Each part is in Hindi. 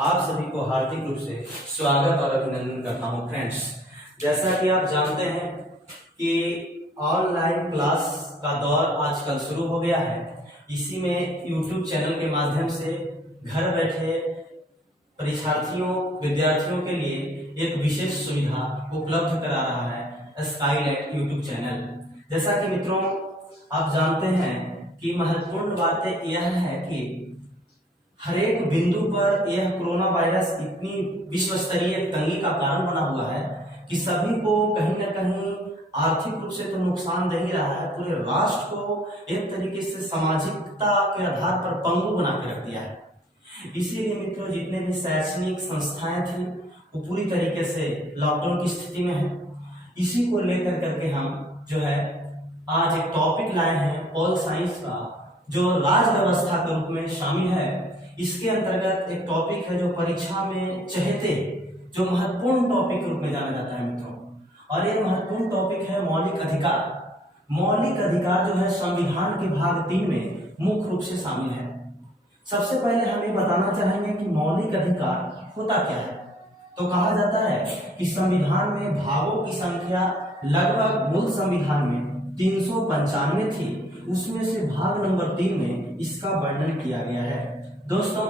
आप सभी को हार्दिक रूप से स्वागत और अभिनंदन करता हूं फ्रेंड्स। जैसा कि आप जानते हैं कि ऑनलाइन क्लास का दौर आजकल शुरू हो गया है। इसी में यूट्यूब चैनल के माध्यम से घर बैठे परीक्षार्थियों विद्यार्थियों के लिए एक विशेष सुविधा उपलब्ध करा रहा है स्काईलाइट यूट्यूब चैनल। जैसा कि मित्रों आप जानते हैं कि महत्वपूर्ण बातें यह है कि हर एक बिंदु पर यह कोरोना वायरस इतनी विश्व स्तरीय तंगी का कारण बना हुआ है कि सभी को कहीं न कहीं आर्थिक रूप से तो नुकसान दे ही रहा है, पूरे राष्ट्र को एक तरीके से सामाजिकता के आधार पर पंगु बना के रख दिया है। इसीलिए मित्रों जितने भी शैक्षणिक संस्थाएं थी वो पूरी तरीके से लॉकडाउन की स्थिति में है। इसी को लेकर करके हम जो है आज एक टॉपिक लाए हैं पॉल साइंस का, जो राज्य व्यवस्था के रूप में शामिल है। इसके अंतर्गत एक टॉपिक है जो परीक्षा में चहेते जो महत्वपूर्ण टॉपिक के रूप में जाना जाता है मित्रों, और ये महत्वपूर्ण टॉपिक है मौलिक अधिकार। मौलिक अधिकार जो है संविधान के भाग 3 में मुख्य रूप से शामिल है। सबसे पहले हम ये बताना चाहेंगे कि मौलिक अधिकार होता क्या है। तो कहा जाता है कि संविधान में भागों की संख्या लगभग मूल संविधान में 395 थी, उसमें से भाग नंबर 3 में इसका वर्णन किया गया है। दोस्तों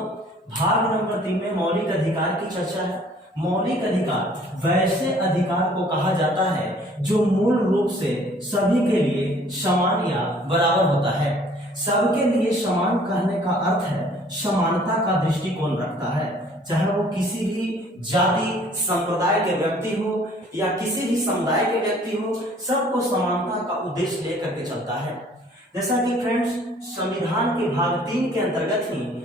भाग नंबर 3 में मौलिक अधिकार की चर्चा है। मौलिक अधिकार वैसे अधिकार को कहा जाता है जो मूल रूप से सभी के लिए समान या बराबर होता है। सबके लिए समान कहने का अर्थ है समानता का दृष्टिकोण रखता है, चाहे वो किसी भी जाति संप्रदाय के व्यक्ति हो या किसी भी समुदाय के व्यक्ति हो, सबको समानता का उद्देश्य लेकर के चलता है। जैसा कि फ्रेंड्स संविधान के भाग 3 के अंतर्गत ही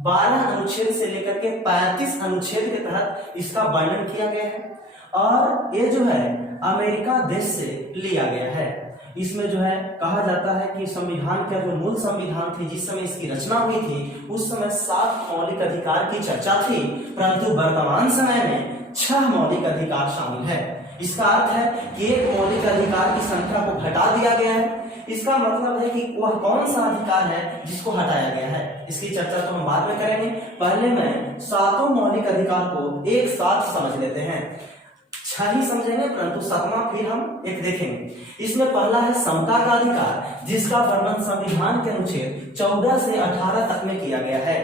12 अनुच्छेद से लेकर के 35 अनुच्छेद के तहत इसका वर्णन किया गया है, और ये जो है अमेरिका देश से लिया गया है। इसमें जो है कहा जाता है कि संविधान का जो मूल संविधान थी जिस समय इसकी रचना हुई थी उस समय 7 मौलिक अधिकार की चर्चा थी, परंतु वर्तमान समय में 6 मौलिक अधिकार शामिल है। इसका अर्थ है कि एक मौलिक अधिकार की संख्या को घटा दिया गया है। इसका मतलब है कि वह कौन सा अधिकार है जिसको हटाया गया है। इसकी चर्चा तो हम बाद में करेंगे, पहले मैं 7 मौलिक अधिकार को एक साथ समझ लेते हैं। 6 ही समझेंगे परंतु 7वां फिर हम एक देखेंगे। इसमें पहला है समता का अधिकार, जिसका वर्णन संविधान के अनुच्छेद 14 से 18 तक में किया गया है।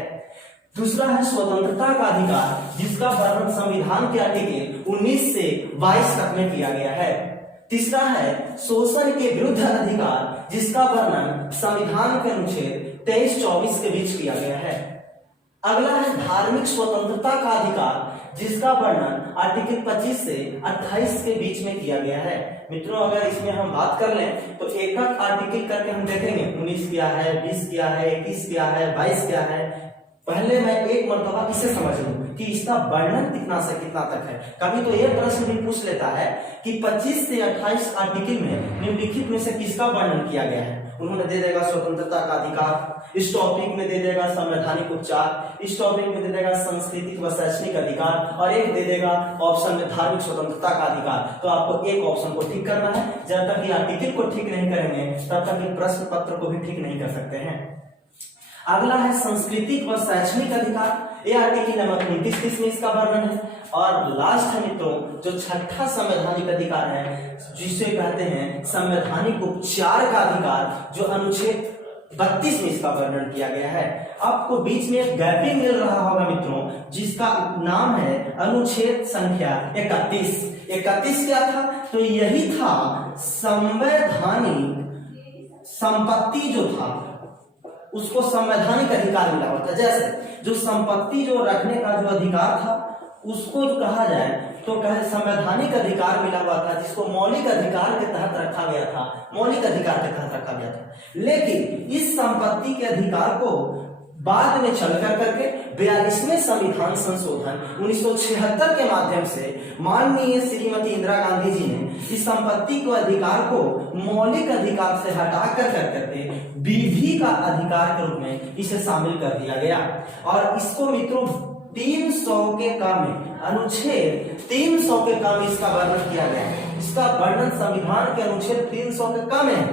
दूसरा है स्वतंत्रता का अधिकार, जिसका वर्णन संविधान के आर्टिकल 19 से 22 तक में किया गया है। तीसरा है शोषण के विरुद्ध अधिकार, जिसका वर्णन संविधान के अनुच्छेद 23-24 के बीच किया गया है। अगला है धार्मिक स्वतंत्रता का अधिकार, जिसका वर्णन आर्टिकल 25 से 28 के बीच में किया गया है। मित्रों अगर इसमें हम बात कर लें तो एक एक आर्टिकल करके हम देखेंगे 19 क्या है, 20 क्या है, 21 क्या है, 22 क्या है। पहले मैं एक मर्तबा इसे समझ लूं कि इसका वर्णन कितना से कितना तक है। कभी तो यह प्रश्न भी पूछ लेता है कि 25 से 28 आर्टिकल में निम्नलिखित में से किसका वर्णन किया गया है। उन्होंने दे देगा स्वतंत्रता का अधिकार, इस टॉपिक में दे देगा संवैधानिक उपचार, इस टॉपिक में दे देगा सांस्कृतिक व शैक्षणिक अधिकार, और एक दे देगा ऑप्शन में धार्मिक स्वतंत्रता का अधिकार। तो आपको एक ऑप्शन को ठीक करना है। जब तक ये आर्टिकल को ठीक नहीं करेंगे तब तक ये प्रश्न पत्र को भी ठीक नहीं कर सकते हैं। अगला है सांस्कृतिक व शैक्षणिक अधिकार, ये आर्टिकल नंबर 29 में इसका वर्णन है। और लास्ट है मित्रों जो 6ठा संवैधानिक अधिकार है, जिसे कहते हैं संवैधानिक उपचार का अधिकार, जो अनुच्छेद 32 में इसका वर्णन किया गया है। आपको बीच में एक गैपिंग मिल रहा होगा मित्रों, जिसका नाम है अनुच्छेद संख्या 31। 31 क्या था? तो यही था संवैधानिक संपत्ति जो था उसको संवैधानिक अधिकार मिला हुआ था। जैसे जो संपत्ति जो रखने का जो अधिकार था उसको जो कहा जाए तो कहे संवैधानिक अधिकार मिला हुआ था, जिसको मौलिक अधिकार के तहत रखा गया था, मौलिक अधिकार के तहत रखा गया था। लेकिन इस संपत्ति के अधिकार को बाद में चलकर करके 42वें संविधान संशोधन 1976 के माध्यम से माननीय श्रीमती इंदिरा गांधी जी ने इस संपत्ति को अधिकार को मौलिक अधिकार से हटा कर करके विधि का अधिकार के रूप में इसे शामिल कर दिया गया। और इसको मित्रों 300 के कम में, अनुच्छेद 300 के कम इसका वर्णन किया गया है। इसका वर्णन संविधान के अनुच्छेद 300 के कम है,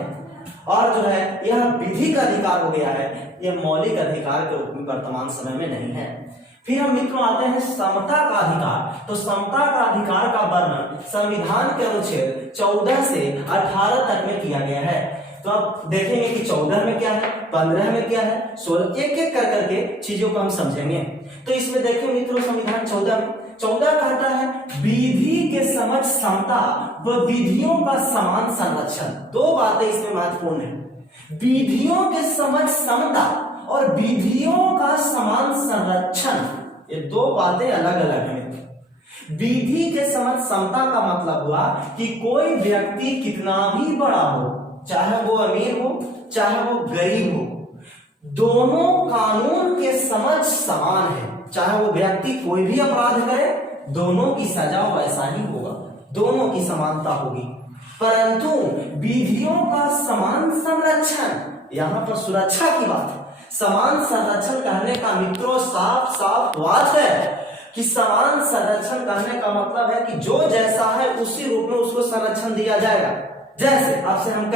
और जो है यह विधि का अधिकार हो गया है, यह मौलिक अधिकार के रूप में वर्तमान समय में नहीं है। फिर हम मित्रों आते हैं समता का अधिकार। तो समता का अधिकार का वर्णन संविधान के अनुच्छेद 14 से 18 तक में किया गया है। तो आप देखेंगे कि 14 में क्या है, 15 में क्या है, 16, एक एक कर करके चीजों को हम समझेंगे। तो इसमें देखिए मित्रों, संविधान 14 कहता है विधि के समक्ष समता व विधियों का समान संरक्षण। दो बातें इसमें महत्वपूर्ण है, विधियों के समक्ष समता और विधियों का समान संरक्षण, ये दो बातें अलग अलग हैं। विधि के समक्ष समता का मतलब हुआ कि कोई व्यक्ति कितना भी बड़ा हो, चाहे वो अमीर हो चाहे वो गरीब हो, दोनों कानून के समक्ष समान है। चाहे वो व्यक्ति कोई भी अपराध करे, दोनों की सजा वैसा ही होगा, दोनों की समानता होगी। परंतु विधियों का समान संरक्षण, यहां पर सुरक्षा की बात है। समान संरक्षण कहने का मित्रों साफ साफ बात है कि समान संरक्षण कहने का मतलब है कि जो जैसा है उसी रूप में उसको संरक्षण दिया जाएगा। जैसे आपसे हम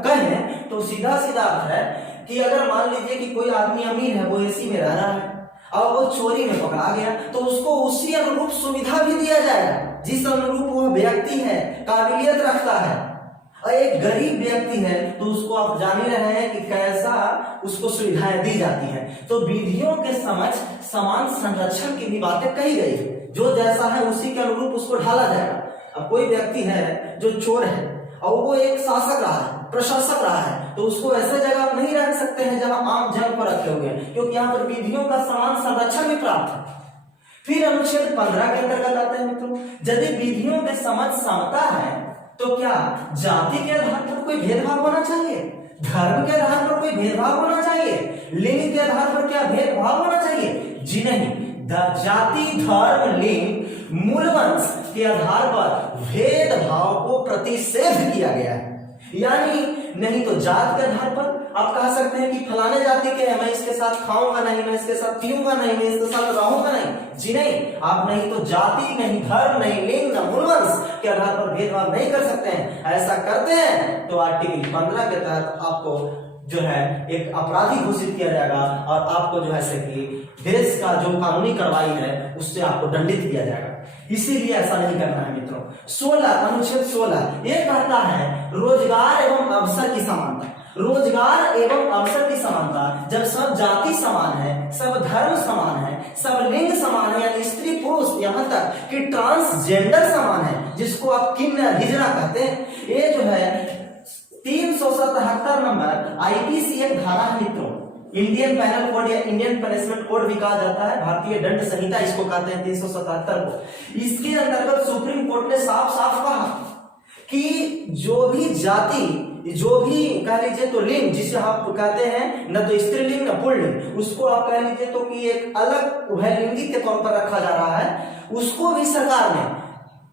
कहें तो सीधा सीधा अर्थ है कि अगर मान लीजिए कि कोई आदमी अमीर है, वो एसी में रह रहा है और वो चोरी में पकड़ा गया, तो उसको उसी अनुरूप सुविधा भी दिया जाएगा जिस अनुरूप वह व्यक्ति है, काबिलियत रखता है। और एक गरीब व्यक्ति है तो उसको आप जान ही रहे हैं कि कैसा उसको सुविधाएं दी जाती हैं। तो विधियों के समक्ष समान संरक्षण की भी बातें कही गई है, जो जैसा है उसी के अनुरूप उसको ढाला जाएगा। अब कोई व्यक्ति है जो चोर है और वो एक शासक रहा है, प्रशासक रहा है, तो उसको ऐसे जगह आप नहीं रख सकते हैं जहां आम जन पर रखे हुए हैं, क्योंकि यहाँ पर विधियों का समान संरक्षण भी प्राप्त है। फिर अनुच्छेद 15 के अंतर्गत आते हैं मित्रों, यदि विधियों के समक्ष समता है तो क्या जाति के आधार पर कोई भेदभाव होना चाहिए, धर्म के आधार पर कोई भेदभाव होना चाहिए, लिंग के आधार पर क्या भेदभाव होना चाहिए? जी नहीं। जाति, धर्म, लिंग, मूलवंश के आधार पर भेदभाव को प्रतिषेध किया गया है। यानी नहीं तो जात के आधार पर आप कह सकते हैं कि फलाने जाति के हैं, मैं इसके साथ खाऊंगा नहीं, मैं इसके साथ पीऊंगा नहीं, मैं इसके साथ रहूंगा नहीं। जी नहीं, आप नहीं तो जाति, नहीं धर्म, नहीं लिंग, न मूलवंश के आधार पर भेदभाव नहीं कर सकते हैं। ऐसा करते हैं तो आर्टिकल 15 के तहत आपको जो है एक अपराधी घोषित किया जाएगा और आपको जो है से कि देश का जो कानूनी कार्रवाई है उससे आपको दंडित किया जाएगा। इसीलिए ऐसा नहीं करना है मित्रों। 16 अनुच्छेद 16 ये कहता है रोजगार एवं अवसर की समानता। रोजगार एवं अवसर की समानता, जब सब जाति समान है, सब धर्म समान है, सब लिंग समान है, यानी स्त्री पुरुष, यहाँ तक कि ट्रांसजेंडर समान है, जिसको आप किन्नर हिजड़ा कहते हैं, ये जो है 377 नंबर आईपीसी एक धारा है मित्रों, इंडियन पैनल कोड या इंडियन पनिशमेंट कोड भी कहा जाता है, भारतीय दंड संहिता इसको कहते हैं 377 को। इसके अंतर्गत सुप्रीम कोर्ट ने साफ साफ कहा कि जो भी जाति, जो भी कह लीजिए तो लिंग, जिसे आप कहते हैं न तो स्त्रीलिंग न पुल्लिंग, उसको आप कह लीजिए तो कि एक अलग उभयलिंगी के तौर पर रखा जा रहा है, उसको भी सरकार ने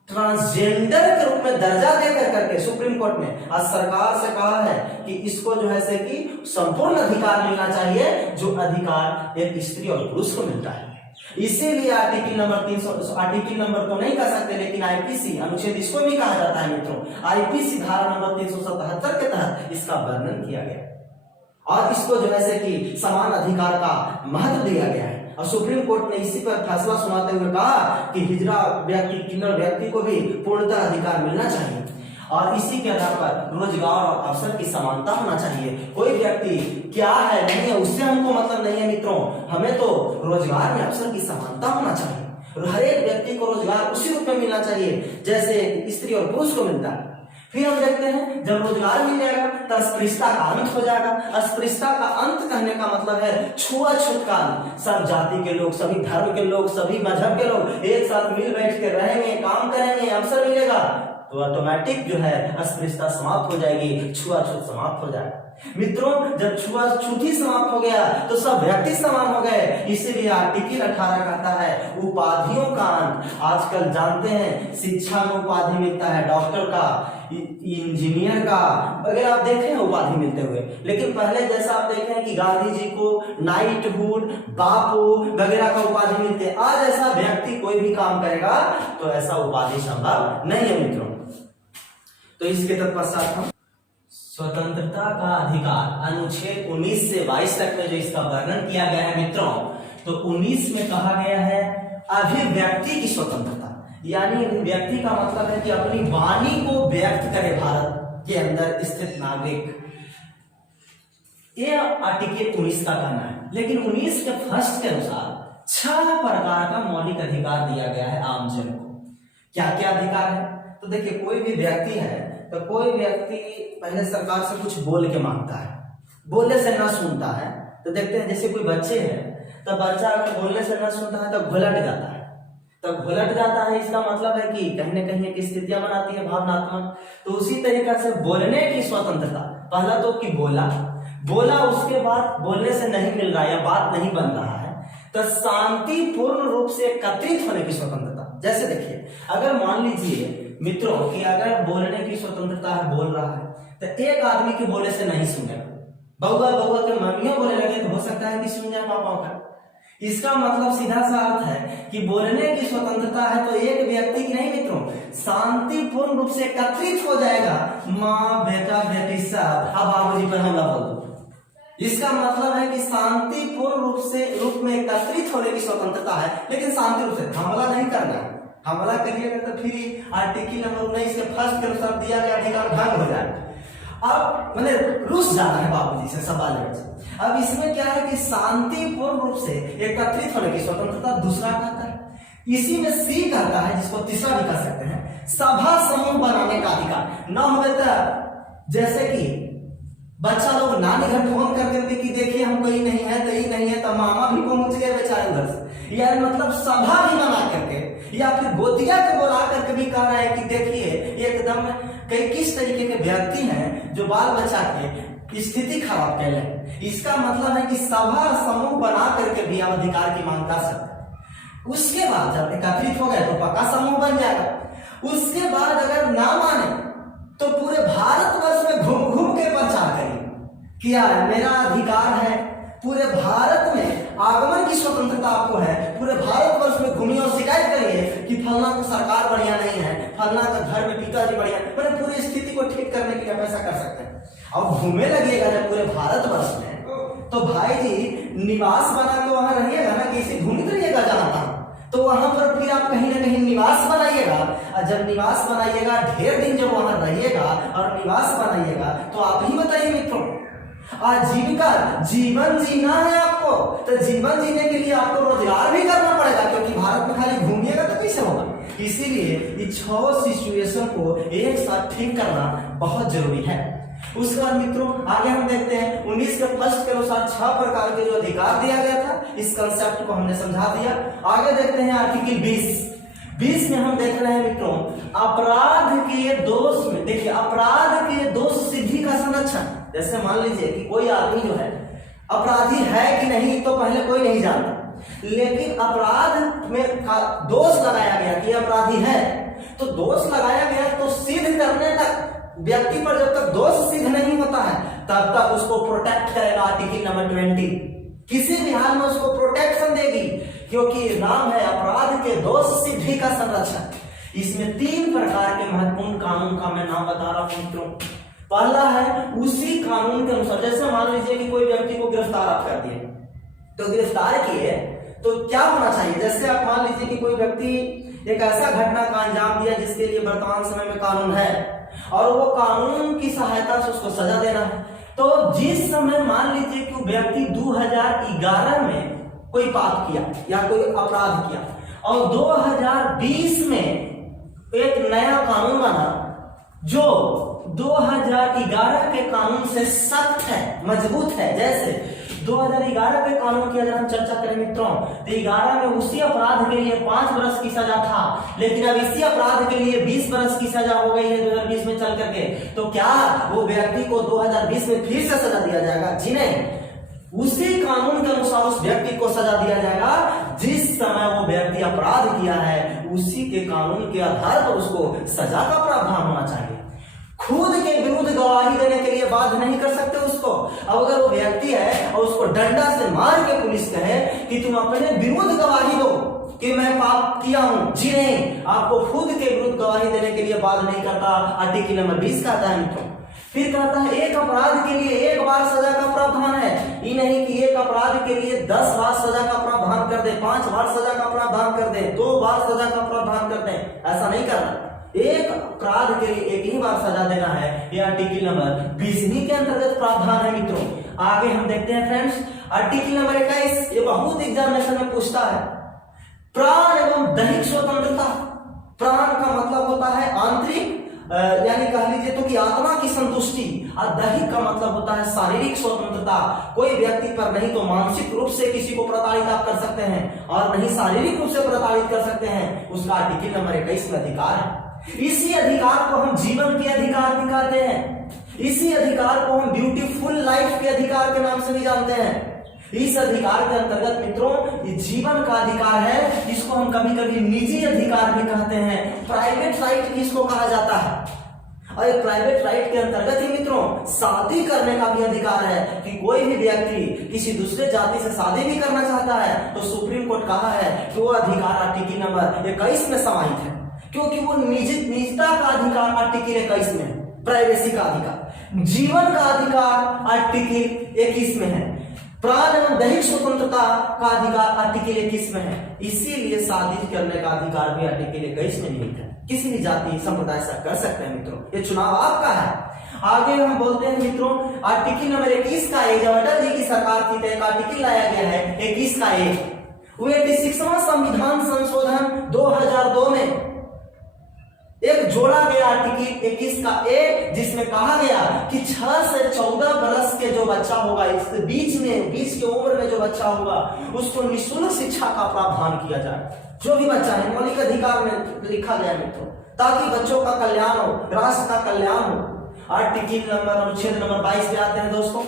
ट्रांसजेंडर के रूप में दर्जा देकर करके सुप्रीम कोर्ट ने आज सरकार से कहा है कि इसको जो है से कि संपूर्ण अधिकार मिलना चाहिए, जो अधिकार एक स्त्री और पुरुष को मिलता है। इसीलिए आर्टिकल नंबर 300, आर्टिकल नंबर तो नहीं कह सकते लेकिन आईपीसी अनुच्छेद इसको भी कहा जाता है मित्रों। आईपीसी धारा नंबर 377 के तहत इसका वर्णन किया गया और इसको जो है से कि समान अधिकार का महत्व दिया गया है। और सुप्रीम कोर्ट ने इसी पर फैसला सुनाते हुए कहा कि हिजड़ा व्यक्ति, किन्नर व्यक्ति को भी पूर्णतः अधिकार मिलना चाहिए और इसी के आधार पर रोजगार और अवसर की समानता होना चाहिए। कोई व्यक्ति क्या है नहीं है उससे हमको मतलब नहीं है मित्रों, हमें तो रोजगार में अवसर की समानता होना चाहिए। हर एक व्यक्ति को रोजगार उसी रूप में मिलना चाहिए जैसे स्त्री और पुरुष को मिलता है। फिर हम देखते हैं जब रोजगार मिल जाएगा तो अस्पृश्यता का अंत हो जाएगा। अस्पृश्यता का अंत कहने का मतलब है छुआछूत का अंत। सब जाति के लोग, सभी धर्म के लोग, सभी मजहब के लोग एक साथ मिल बैठ के रहेंगे, काम करेंगे, अवसर मिलेगा तो ऑटोमेटिक जो है अस्पृश्यता समाप्त हो जाएगी, छुआछूत समाप्त हो जाएगा। मित्रों जब छुआछूत ही समाप्त हो गया तो सब व्यक्ति समान हो गए। इसीलिए आर्टिकल 18 कहता है उपाधियों का अंत। आजकल जानते हैं शिक्षा में उपाधि मिलता है, डॉक्टर का, इंजीनियर का वगैरह आप देखे हैं उपाधि मिलते हुए, लेकिन पहले जैसा आप देखे हैं कि गांधी जी को नाइटहुड, बापू वगैरह का उपाधि मिलते हैं। आज ऐसा व्यक्ति कोई भी काम करेगा तो ऐसा उपाधि संभव नहीं है मित्रों। तो इसके तत्पश्चात हम स्वतंत्रता का अधिकार अनुच्छेद 19 से 22 तक में जो इसका वर्णन किया गया है मित्रों, तो 19 में कहा गया है अभिव्यक्ति की स्वतंत्रता, यानी अभिव्यक्ति का मतलब है कि अपनी वाणी को व्यक्त करे भारत के अंदर स्थित नागरिक। ये आर्टिकल 19 का कहना है। लेकिन 19 के फर्स्ट के अनुसार 6 प्रकार का मौलिक अधिकार दिया गया है आमजन को। क्या क्या अधिकार है? तो देखिए, कोई भी व्यक्ति है तो कोई व्यक्ति पहले सरकार से कुछ बोल के मांगता है, बोलने से ना सुनता है तो देखते हैं जैसे कोई बच्चे हैं तो बच्चा अगर बोलने से ना सुनता है तो घुलट जाता है। तो घुलट जाता है इसका मतलब है कि कहीं ना कहीं एक स्थितियां बनाती है भावनात्मक। तो उसी तरीका से बोलने की स्वतंत्रता, पहला तो कि बोला उसके बाद बोलने से नहीं मिल रहा या बात नहीं बन रहा है तो शांतिपूर्ण रूप से एकत्रित होने की स्वतंत्रता। जैसे देखिए, अगर मान लीजिए मित्रों कि अगर बोलने की स्वतंत्रता है, बोल रहा है तो एक आदमी के बोले से नहीं सुनेगा, बउआ के मम्मियों बोलने लगे तो हो सकता है कि सुन जाए पापाओं का। इसका मतलब सीधा सा अर्थ है कि बोलने की स्वतंत्रता है तो एक व्यक्ति की नहीं मित्रों, शांतिपूर्ण रूप से एकत्रित हो जाएगा। माँ बेटा बेटी सब अब बाबूजी पर हमला बोल दो। इसका मतलब है कि शांतिपूर्ण रूप में एकत्रित होने की स्वतंत्रता है, लेकिन शांति रूप से हमला नहीं करना है। हमला करिएगा तो फिर आर्टिकल नंबर 19 के फर्स्ट के अनुसार दिया गया अधिकार भंग हो जाएगा। अब मैंने रुस जाना है बाबूजी से सवाल से। अब इसमें क्या है कि शांतिपूर्ण रूप से एकत्रित होने की स्वतंत्रता दूसरा कहता है। इसी में सी कहता है, जिसको तीसरा भी कह सकते हैं, सभा समूह बनाने का अधिकार। न हो तो जैसे कि बच्चा लोग नानी घर फोन कर करके कि देखिए हम कोई नहीं है तो ही नहीं है, तो मामा भी पहुंच गए बेचारे उधर से, या मतलब सभा भी बना करके या फिर गोतिया के बुला करके भी कह रहा है कि देखिए एकदम कई किस तरीके के व्यक्ति हैं जो बाल बच्चा के स्थिति खराब कर ले। इसका मतलब है कि सभा समूह बना करके भी हम अधिकार की मांग कर सकते हैं। उसके बाद जब एकत्रित हो गए तो पक्का समूह बन जाएगा। उसके बाद अगर ना माने तो पूरे भारतवर्ष में घूम घूम के प्रचार करिए क्या मेरा अधिकार है। पूरे भारत में आगमन की स्वतंत्रता आपको है। पूरे भारतवर्ष में घूमिए और शिकायत करिए कि फलना की सरकार बढ़िया नहीं है, फलना का घर में पिताजी बढ़िया, मैंने पूरी स्थिति को ठीक करने के लिए पैसा कर सकते हैं। और घूमे लगिएगा जब पूरे भारतवर्ष में तो भाई जी निवास बना के वहां रहिएगा ना, किसी घूमित रहिएगा जहां तहां, तो वहां पर फिर आप कहीं ना कहीं निवास बनाइएगा। और जब निवास बनाइएगा, ढेर दिन जब वहां रहिएगा और निवास बनाइएगा तो आप ही बताइए मित्रों, आजीविका जीवन जीना है आपको, तो जीवन जीने के लिए आपको रोजगार भी करना पड़ेगा, क्योंकि भारत में खाली घूमिएगा तो कैसे होगा। इसीलिए इस 6 सिचुएशन को एक साथ ठीक करना बहुत जरूरी है। उसके बाद मित्रों आगे हम देखते हैं 19 के फर्स्ट के अनुसार 6 प्रकार के जो अधिकार दिया गया था, इस कंसेप्ट को हमने समझा दिया। आगे देखते हैं आर्टिकल 20 में हम देख रहे हैं मित्रों, अपराध के दोष में देखिए, अपराध के दोष सिद्धि का संरक्षण। जैसे मान लीजिए कि कोई आदमी जो है अपराधी है कि नहीं तो पहले कोई नहीं जानता, लेकिन अपराध में दोष लगाया गया कि अपराधी है, तो दोष लगाया गया तो सिद्ध करने तक व्यक्ति पर जब तक दोष सिद्ध नहीं होता है तब तक उसको प्रोटेक्ट करेगा आर्टिकल नंबर 20। किसी भी हाल में उसको प्रोटेक्शन देगी, क्योंकि नाम है अपराध के दोष सिद्धि का संरक्षण। इसमें 3 प्रकार के महत्वपूर्ण कानून का मैं नाम बता रहा हूं मित्रों। पहला है उसी कानून के अनुसार, जैसे मान लीजिए कि कोई व्यक्ति को गिरफ्तार आप कर दिए, तो गिरफ्तार किए तो क्या होना चाहिए। जैसे आप मान लीजिए कि कोई व्यक्ति एक ऐसा घटना का अंजाम दिया जिसके लिए वर्तमान समय में कानून है और वो कानून की सहायता से उसको सजा देना है, तो जिस समय मान लीजिए कि व्यक्ति 2011 में कोई पाप किया या कोई अपराध किया और 2020 में एक नया कानून बना जो 2011 के कानून से सख्त है, मजबूत है। जैसे 2011 के कानून की अगर हम चर्चा करें मित्रों, तो 11 में उसी अपराध के लिए 5 वर्ष की सजा था, लेकिन अब इसी अपराध के लिए 20 वर्ष की सजा हो गई है 2020 में चल करके। तो क्या वो व्यक्ति को 2020 में फिर से सजा दिया जाएगा? जी नहीं, उसी कानून के अनुसार उस व्यक्ति को सजा दिया जाएगा जिस समय वो व्यक्ति अपराध किया है, उसी के कानून के आधार पर उसको सजा का प्रावधान होना चाहिए। खुद के विरुद्ध गवाही देने के लिए बाध्य नहीं कर सकते उसको। अब अगर वो व्यक्ति है और उसको डंडा से मार के पुलिस कहे कि तुम अपने विरुद्ध गवाही दो कि मैं पाप किया हूं, जी नहीं, आपको खुद के विरुद्ध गवाही देने के लिए बाध्य नहीं करता, आर्टिकल नंबर 20 कहता है मित्रों। फिर कहता है एक अपराध के लिए 1 बार सजा का प्रावधान है। ये नहीं कि एक अपराध के लिए 10 बार सजा का प्रावधान कर दे, 5 बार सजा का प्रावधान कर दे, 2 बार सजा का प्रावधान कर दे, ऐसा नहीं करना। एक अपराध के लिए एक ही बार सजा देना है। ये आर्टिकल नंबर 20 के अंतर्गत प्रावधान है मित्रों। आगे हम देखते हैं फ्रेंड्स, आर्टिकल नंबर 21, ये बहुत एग्जामिनेशन में पूछता है। प्राण एवं दैहिक स्वतंत्रता। प्राण का मतलब होता है आंतरिक, यानी कह लीजिए तो कि आत्मा की संतुष्टि, और दैहिक का मतलब होता है शारीरिक स्वतंत्रता। कोई व्यक्ति पर नहीं तो मानसिक रूप से किसी को प्रताड़ित आप कर सकते हैं और नहीं शारीरिक रूप से प्रताड़ित कर सकते हैं, उसका आर्टिकल नंबर 21 में अधिकार है। इसी अधिकार को हम जीवन के अधिकार भी कहते हैं। इसी अधिकार को हम ब्यूटीफुल लाइफ के अधिकार के नाम से भी जानते हैं। इस अधिकार के अंतर्गत मित्रों ये जीवन का अधिकार है, जिसको हम कभी कभी निजी अधिकार भी कहते हैं, प्राइवेट राइट इसको कहा जाता है। और प्राइवेट राइट के अंतर्गत ही मित्रों शादी करने का भी अधिकार है कि कोई भी व्यक्ति किसी दूसरे जाति से शादी भी करना चाहता है तो सुप्रीम कोर्ट कहा है कि वो अधिकार आर्टिकल नंबर 21 में समाहित है, क्योंकि वो निजता का अधिकार आर्टिकल 21 में है, प्राइवेसी का अधिकार, जीवन का अधिकार आर्टिकल 21 में है, प्राण एवं दैहिक स्वतंत्रता का अधिकार आर्टिकल 21 में है। इसीलिए शादी करने का अधिकार भी आर्टिकल 21 में निहित है। किसी भी जाति संप्रदाय से कर सकते हैं मित्रों, ये चुनाव आपका है। आगे हम बोलते हैं मित्रों आर्टिकल नंबर 21 का एक, जब अटल जी की सरकार थी तो एक आर्टिकल लाया गया है 21 का एक, वो 86वां संविधान संशोधन 2002 में एक जोड़ा गया आर्टिकल 21 का ए, जिसमें कहा गया कि 6 से 14 बरस के जो बच्चा होगा, इस बीच के उम्र में जो बच्चा होगा उसको निःशुल्क शिक्षा का प्रावधान किया जाए। जो भी बच्चा है, मौलिक अधिकार में लिखा गया मित्रों, ताकि बच्चों का कल्याण हो, राष्ट्र का कल्याण हो। आर्टिकल नंबर अनुच्छेद नंबर 22 पे आते हैं दोस्तों,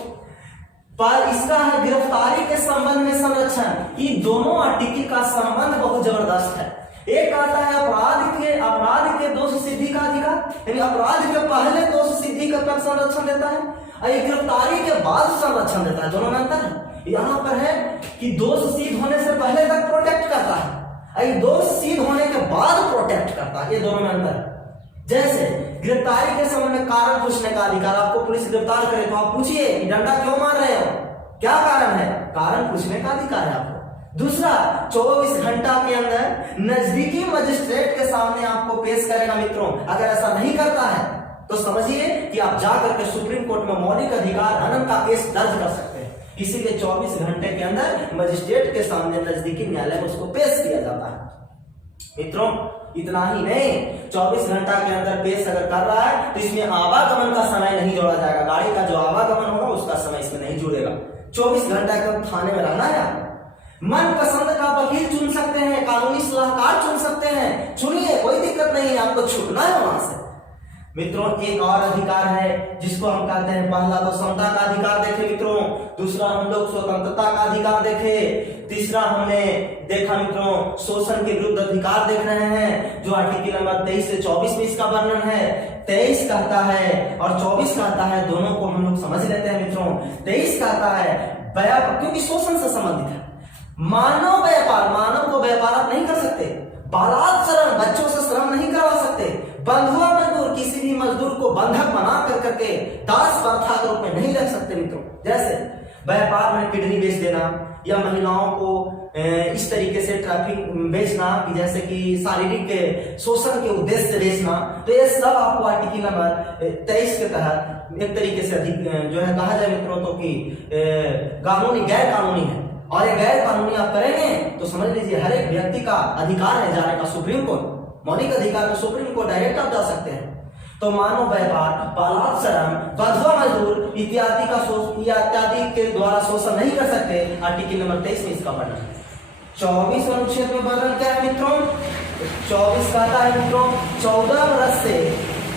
पर इसका है गिरफ्तारी के संबंध में संरक्षण। ये दोनों आर्टिकल का संबंध बहुत जबरदस्त है। एक आता है अपराध के दोष सिद्धि का अधिकार, यानी अपराध के पहले दोष सिद्धि का संरक्षण देता है, और ये गिरफ्तारी के बाद संरक्षण देता है। दोनों में अंतर है। यहाँ पर है कि दोष सिद्ध होने से पहले तक प्रोटेक्ट करता है, और दोष सिद्ध होने के बाद प्रोटेक्ट करता है। ये दोनों में अंतर है। जैसे गिरफ्तारी के समय में कारण पूछने का अधिकार, आपको पुलिस गिरफ्तार करे तो आप पूछिए डंडा क्यों मार रहे हो, क्या कारण है, कारण पूछने का अधिकार है आपको। दूसरा, 24 घंटा के अंदर नजदीकी मजिस्ट्रेट के सामने आपको पेश करेगा मित्रों। अगर ऐसा नहीं करता है तो समझिए कि आप जाकर के सुप्रीम कोर्ट में मौलिक अधिकार हनन का केस दर्ज कर सकते हैं। इसीलिए 24 घंटे के अंदर मजिस्ट्रेट के सामने नजदीकी न्यायालय में उसको पेश किया जाता है। मित्रों इतना ही नहीं, 24 घंटा के अंदर पेश अगर कर रहा है तो इसमें आवागमन का समय नहीं जोड़ा जाएगा। गाड़ी का जो आवागमन होगा उसका समय इसमें नहीं जुड़ेगा। 24 घंटा के थाने में रहना है। मन पसंद का वकील चुन सकते हैं, कानूनी सलाहकार चुन सकते हैं, चुनिए, कोई दिक्कत नहीं है, आपको छूटना है वहां से। मित्रों एक और अधिकार है जिसको हम कहते हैं, पहला तो समता का अधिकार देखे मित्रों, दूसरा हम लोग स्वतंत्रता का अधिकार देखे, तीसरा हमने देखा मित्रों शोषण के विरुद्ध अधिकार देख रहे हैं, जो आर्टिकल नंबर 23 से 24 में इसका वर्णन है। 23 कहता है और 24 कहता है, दोनों को हम लोग समझ लेते हैं मित्रों। 23 कहता है क्योंकि शोषण से संबंधित है, मानव व्यापार, मानव को व्यापार आप नहीं कर सकते, बारात श्रम, बच्चों से श्रम नहीं करवा सकते, बंधुआ मजदूर, किसी भी मजदूर को बंधक बना करके दास प्रथा के रूप में नहीं रख सकते मित्रों। जैसे व्यापार में किडनी बेच देना या महिलाओं को इस तरीके से ट्रैफिक बेचना कि जैसे कि शारीरिक शोषण के उद्देश्य से बेचना, तो ये सब आपको आर्टिकल नंबर 23 के तहत एक तरीके से अधिक जो है कहा जाए मित्रों तो कि कानूनी गैर कानूनी है। और ये गैर कानूनी आप करेंगे तो समझ लीजिए हर एक व्यक्ति का अधिकार है जाने का सुप्रीम कोर्ट, मौलिक अधिकार में सुप्रीम कोर्ट डायरेक्ट आप जा सकते हैं। तो मानव व्यापार, बालात श्रम, बंधुआ मजदूर इत्यादि के द्वारा शोषण नहीं कर सकते। आर्टिकल नंबर 23 में इसका वर्णन है। 24 अनुच्छेद में वर्णन क्या है मित्रों? 24 कहता है मित्रों 14 वर्ष से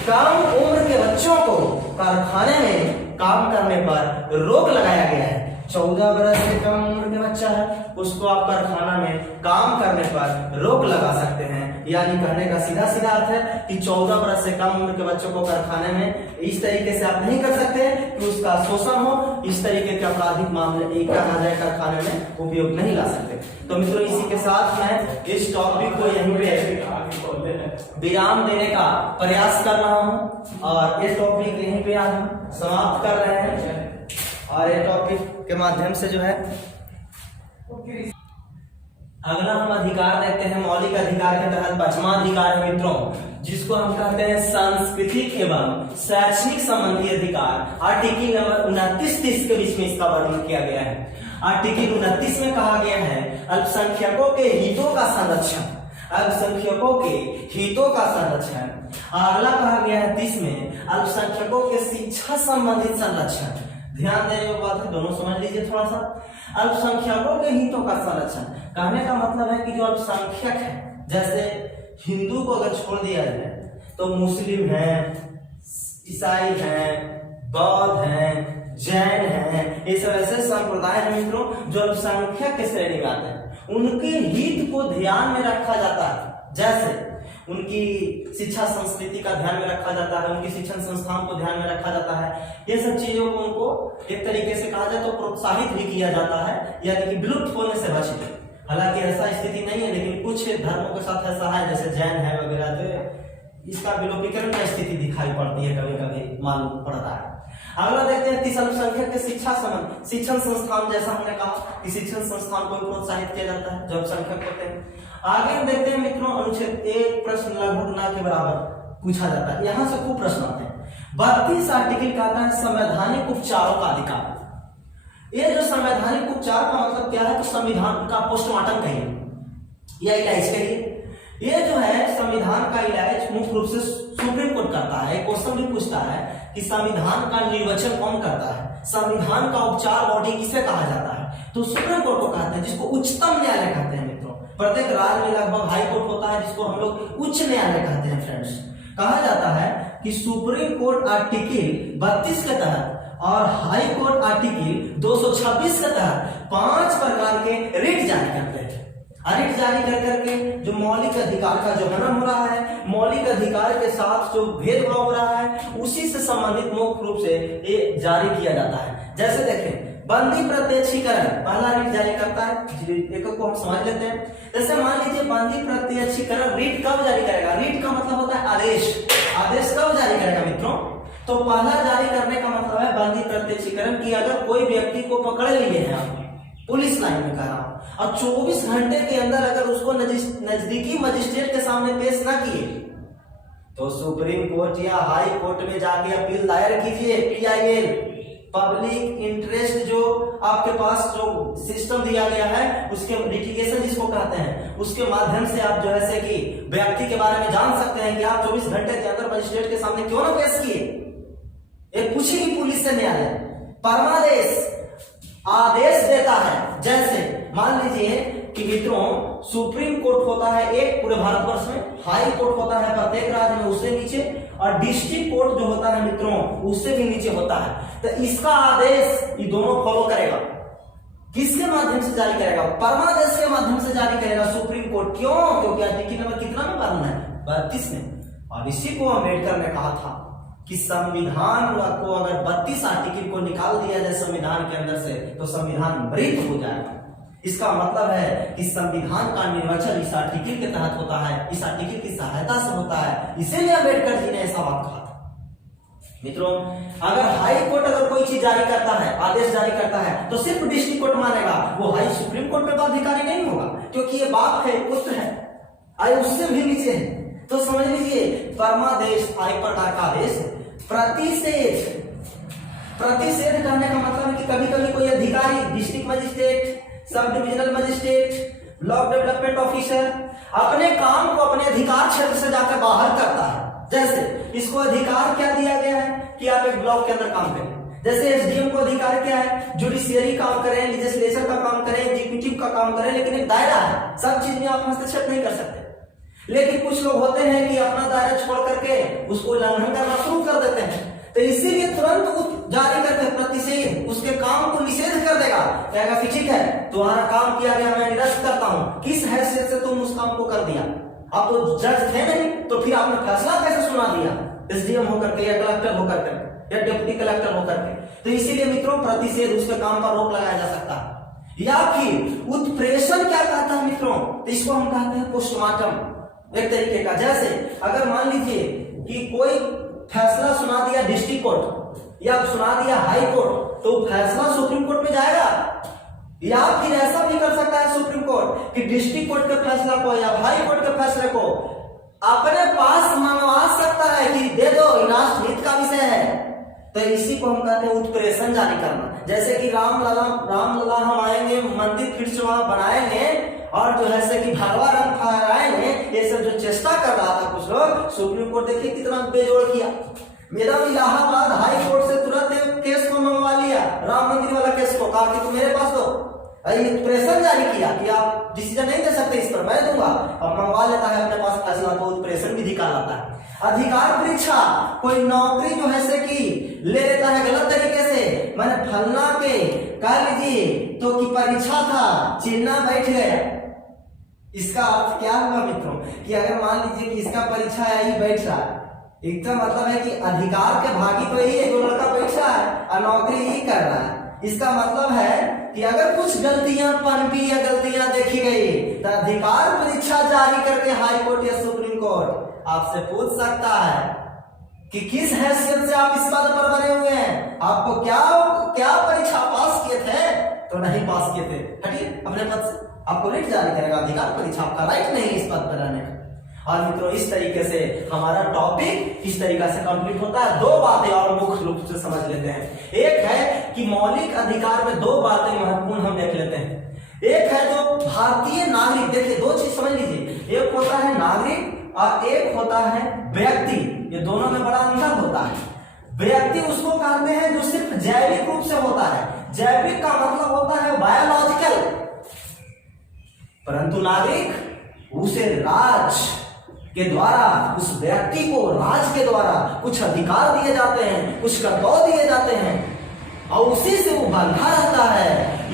कम उम्र के बच्चों को कारखाने में काम करने पर रोक लगाया गया है। 14 बरस से कम उम्र के बच्चा है उसको आप कारखाना में काम करने पर रोक लगा सकते हैं। यानी कहने का सीधा सीधा अर्थ है कि 14 बरस से कम उम्र के बच्चों को कारखाने में इस तरीके से आप नहीं कर सकते कि उसका शोषण हो, इस तरीके के आपराधिक मामले एक कहा जाए कारखाने में उपयोग नहीं ला सकते। तो मित्रों इसी के साथ मैं इस टॉपिक को यहीं पे विराम देने का प्रयास कर रहा हूं और ये टॉपिक यहीं पे आज हम समाप्त कर रहे हैं। और ये टॉपिक के माध्यम से जो है अगला हम अधिकार देखते हैं। मौलिक अधिकार के तहत 5वां अधिकार है मित्रों, जिसको हम कहते हैं सांस्कृतिक एवं शैक्षणिक संबंधी अधिकार। आर्टिकल नंबर 29-30 के बीच में इसका वर्णन किया गया है। आर्टिकल 29 में कहा गया है अल्पसंख्यकों के हितों का संरक्षण, अल्पसंख्यकों के हितों का संरक्षण। अगला कहा गया है 30 में अल्पसंख्यकों के शिक्षा संबंधित संरक्षण। ध्यान देने की बात है, दोनों समझ लीजिए थोड़ा सा। अल्पसंख्यकों के हितों का संरक्षण कहने का मतलब है कि जो अल्पसंख्यक है, जैसे हिंदू को अगर छोड़ दिया जाए तो मुस्लिम है, ईसाई है, बौद्ध है, जैन है, ये सब ऐसे संप्रदाय है मित्रों जो अल्पसंख्यक के श्रेणी में आते हैं। उनके हित को ध्यान में रखा जाता है, जैसे उनकी शिक्षा संस्कृति का ध्यान में रखा जाता है, उनकी शिक्षण संस्थान को ध्यान में रखा जाता है। ये सब चीजों को उनको एक तरीके से कहा जाए तो प्रोत्साहित भी किया जाता है, यानी कि विलुप्त होने से बचे। हालांकि ऐसा स्थिति नहीं है, लेकिन कुछ धर्मों के साथ ऐसा है, जैसे जैन है वगैरह, तो इसका विलोपीकरण की स्थिति दिखाई पड़ती है, कभी कभी मालूम पड़ता है। अगला देखते हैं 30 अल्पसंख्यक के शिक्षा संबंध शिक्षण संस्थान। जैसा हमने कहा कि शिक्षण संस्थान को प्रोत्साहित किया जाता है जो अल्पसंख्यक होते हैं। आगे हम देखते हैं मित्रों अनुच्छेद 1 प्रश्न लगभग ना के बराबर पूछा जाता है, यहाँ से खूब प्रश्न आते हैं। 32 आर्टिकल कहता है संवैधानिक उपचारों का अधिकार। ये जो संवैधानिक उपचार का मतलब क्या है, तो संविधान का पोस्टमार्टम कहिए या इलाज कहिए। ये जो है संविधान का इलाज मुख्य रूप से सुप्रीम कोर्ट करता है। क्वेश्चन भी पूछता है कि संविधान का निर्वचन कौन करता है, संविधान का उपचार बॉडी किसे कहा जाता है, तो सुप्रीम कोर्ट को कहते हैं, जिसको उच्चतम न्यायालय कहते हैं मित्रों। प्रत्येक राज्य में लगभग हाई कोर्ट होता है, जिसको हम लोग उच्च न्यायालय कहते हैं फ्रेंड्स। कहा जाता है कि सुप्रीम कोर्ट आर्टिकल 32 के तहत और हाई कोर्ट आर्टिकल 226 के तहत 5 प्रकार के रिट जारी करते हैं। रिट जारी कर करके जो मौलिक अधिकार का जो हनन हो रहा है, मौलिक अधिकार के साथ जो भेदभाव हो रहा है, उसी से संबंधित मुख्य रूप से ये जारी किया जाता है। जैसे देखें बंदी प्रत्यक्षीकरण पहला रिट जारी करता है, एक को हम समझ लेते हैं। जैसे मान लीजिए बंदी प्रत्यक्षीकरण रिट कब जारी करेगा, रिट का मतलब होता है आदेश। आदेश कब जारी करेगा मित्रों, तो पहला जारी करने का मतलब है बंदी प्रत्यक्षीकरण की अगर कोई व्यक्ति को पकड़ लिए हैं आप पुलिस लाइन में कह रहा हूं, और 24 घंटे के अंदर अगर उसको नजदीकी मजिस्ट्रेट के सामने पेश ना किए तो सुप्रीम कोर्ट या हाई कोर्ट में जाके अपील दायर कीजिए। PIL पब्लिक इंटरेस्ट जो आपके पास जो सिस्टम दिया गया है, उसके लिटिगेशन जिसको कहते हैं, उसके माध्यम से आप जो है कि व्यक्ति के बारे में जान सकते हैं कि आप 24 घंटे के अंदर मजिस्ट्रेट के सामने क्यों ना पेश किए। एक पूछेगी पुलिस से न्यायालय परमादेश आदेश देता है। जैसे मान लीजिए कि मित्रों सुप्रीम कोर्ट होता है एक पूरे भारतवर्ष में, हाई कोर्ट होता है प्रत्येक राज्य में उससे नीचे, और डिस्ट्रिक्ट कोर्ट जो होता है मित्रों उससे भी नीचे होता है। तो इसका आदेश ये दोनों फॉलो करेगा। किसके माध्यम से जारी करेगा, परमादेश के माध्यम से जारी करेगा सुप्रीम कोर्ट। क्यों, क्योंकि आर्टिकल नंबर कितना में कानून है, 32 में। और इसी को अम्बेडकर ने कहा था कि संविधान को अगर 32 आर्टिकल को निकाल दिया जाए संविधान के अंदर से तो संविधान मृत हो जाएगा। इसका मतलब है कि संविधान का निर्वाचन इस आर्टिकल के तहत होता है, इस आर्टिकल की सहायता से होता है। इसीलिए अम्बेडकर जी ने ऐसा बात कहा था। मित्रों अगर हाई कोर्ट अगर कोई चीज जारी करता है, आदेश जारी करता है, तो सिर्फ डिस्ट्रिक्ट कोर्ट मानेगा, वो हाई सुप्रीम कोर्ट में अधिकारी नहीं होगा, क्योंकि ये बाप है, पुत्र है, आए उससे भी नीचे है। तो समझ लीजिए परमादेश एक प्रकार का आदेश। प्रतिषेध करने का मतलब है कि कभी कभी कोई अधिकारी, district magistrate, sub divisional magistrate, block development officer अपने काम को अपने अधिकार क्षेत्र से जाकर बाहर करता है। जैसे इसको अधिकार क्या दिया गया है कि आप एक ब्लॉक के अंदर काम करें। जैसे SDM को अधिकार क्या है, जुडिशियरी काम करें, लेजिस्लेचर का काम करें, एग्जीक्यूटिव का काम करें, लेकिन एक दायरा है, सब चीज में आप हस्तक्षेप नहीं कर सकते। लेकिन कुछ लोग होते हैं कि अपना दायरा छोड़ करके उसको उल्लंघन करना शुरू कर देते हैं। तो इसीलिए तुरंत वो जारी करके प्रतिषेध उसके काम को निषेध कर देगा, कहेगा कि ठीक है तुम्हारा काम किया गया, मैं निरस्त करता हूं। किस हैसियत से तुम उस काम को कर दिया? आप तो जज थे नहीं, तो फिर आपने फैसला कैसे सुना दिया? एसडीएम होकर के या कलेक्टर होकर के या डिप्टी कलेक्टर होकर के। तो इसीलिए मित्रों प्रतिषेध उसके काम पर रोक लगाया जा सकता है। या फिर उत्प्रेषण क्या कहता है मित्रों? तो इसको हम कहते हैं पोस्टमार्टम एक तरीके का। जैसे अगर मान लीजिए कि कोई फैसला सुना दिया डिस्ट्रिक्ट कोर्ट या सुना दिया हाई कोर्ट, तो फैसला सुप्रीम कोर्ट में जाएगा। या फिर ऐसा भी कर सकता है सुप्रीम कोर्ट कि डिस्ट्रिक्ट कोर्ट के फैसला को या हाई कोर्ट के फैसले को अपने पास मंगवा सकता है कि दे दो, राष्ट्रहित का विषय है। तो इसी को हम कहते हैं उत्प्रेषण जारी करना। जैसे कि रामलला हम आएंगे, मंदिर फिर से वहां बनाएंगे और जो है से कि भगवा रंग फहराएंगे, ये सब जो चेष्टा कर रहा था कुछ लोग, सुप्रीम कोर्ट देखिए कितना बेजोड़ किया। मेरा इलाहाबाद हाई कोर्ट से तुरंत केस को मंगवा लिया, राम मंदिर वाला केस को, कहा कि तुम मेरे पास दो। उत्प्रेषण जारी किया कि आप डिसीजन नहीं दे सकते इस पर, मैं दूंगा। अब मंगवा लेता है अपने पास फैसला, तो उत्प्रेषण विधि कहलाता है। अधिकार परीक्षा, कोई नौकरी जो है से कि ले लेता है गलत तरीके से, मैंने फलना के कह लीजिए तो कि परीक्षा था, चिन्ह बैठ गया। इसका अर्थ क्या हुआ मित्रों कि अगर मान लीजिए कि इसका परीक्षा है ही बैठ रहा है, इसका मतलब है कि अधिकार के भागी तो यही है, जो लड़का बैठ रहा है और नौकरी ही कर रहा है। इसका मतलब है कि अगर कुछ गलतियां पनपी या गलतियां देखी गई तो अधिकार परीक्षा जारी करके हाई कोर्ट या सुप्रीम कोर्ट आपसे पूछ सकता है कि किस हैसियत से आप इस पद पर बने हुए हैं, आपको क्या परीक्षा पास किए थे? तो नहीं पास किए थे, हटिए अपने पद से, आपको रिट जारी करेगा अधिकार परीक्षा, आपका राइट नहीं इस पद पर रहने का। और मित्रों इस तरीके से हमारा टॉपिक इस तरीके से कंप्लीट होता है। दो बातें और मुख्य रूप से समझ लेते हैं। एक है कि मौलिक अधिकार में दो बातें महत्वपूर्ण हम देख लेते हैं। एक है जो भारतीय नागरिक, देखिए दो चीज समझ लीजिए, एक होता है नागरिक और एक होता है व्यक्ति। ये दोनों में बड़ा अंतर होता है। व्यक्ति उसको कहते हैं जो सिर्फ जैविक रूप से होता है, जैविक का मतलब होता है बायोलॉजिकल, परंतु नागरिक उसे राज के द्वारा, उस व्यक्ति को राज के द्वारा कुछ अधिकार दिए जाते हैं, कुछ कर्तव्य दिए जाते हैं और उसी से वो बंधा रहता है,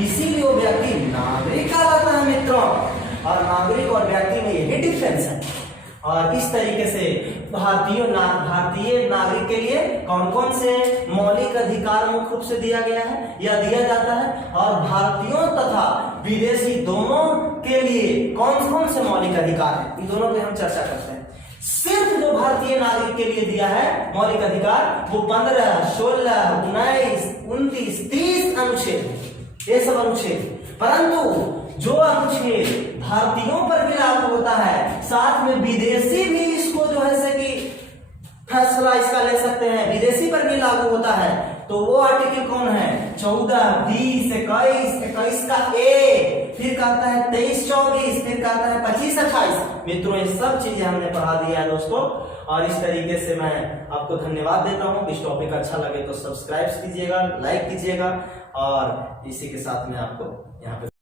इसीलिए वो व्यक्ति नागरिक कहलाता है मित्रों। और नागरिक और व्यक्ति में यही डिफरेंस है। और इस तरीके से भारतीय नागरिक के लिए कौन कौन से मौलिक अधिकार मुख्य रूप से दिया गया है या दिया जाता है, और भारतीयों तथा विदेशी दोनों के लिए कौन कौन से मौलिक अधिकार है, इन दोनों पे हम चर्चा करते हैं। सिर्फ जो भारतीय नागरिक के लिए दिया है मौलिक अधिकार वो 15, 16, 19, 29, 30 अनुच्छेद, ये सब अनुच्छेद। परंतु जो अनुच्छेद भारतीयों पर भी लागू होता है, साथ में विदेशी भी इसको जो है से कि फैसला इसका ले सकते हैं, विदेशी पर भी लागू होता है। तो वो आर्टिकल कौन है? 14, 20, 21, 21 का ए, फिर कहता है 23, 24, फिर कहता है 25, 28। मित्रों ये सब चीजें हमने पढ़ा दिया है दोस्तों। और इस तरीके से मैं आपको धन्यवाद देता हूं। इस टॉपिक अच्छा लगे तो सब्सक्राइब कीजिएगा, लाइक कीजिएगा, और इसी के साथ में आपको यहाँ पे